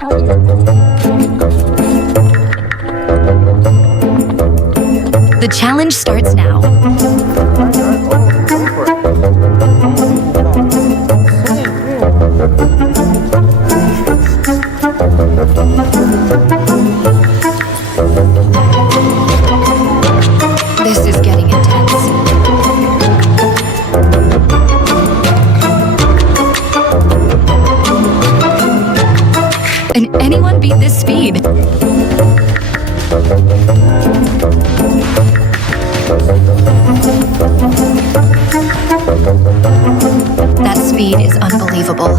The challenge starts now. This is getting intense. Can anyone beat this speed? That speed is unbelievable.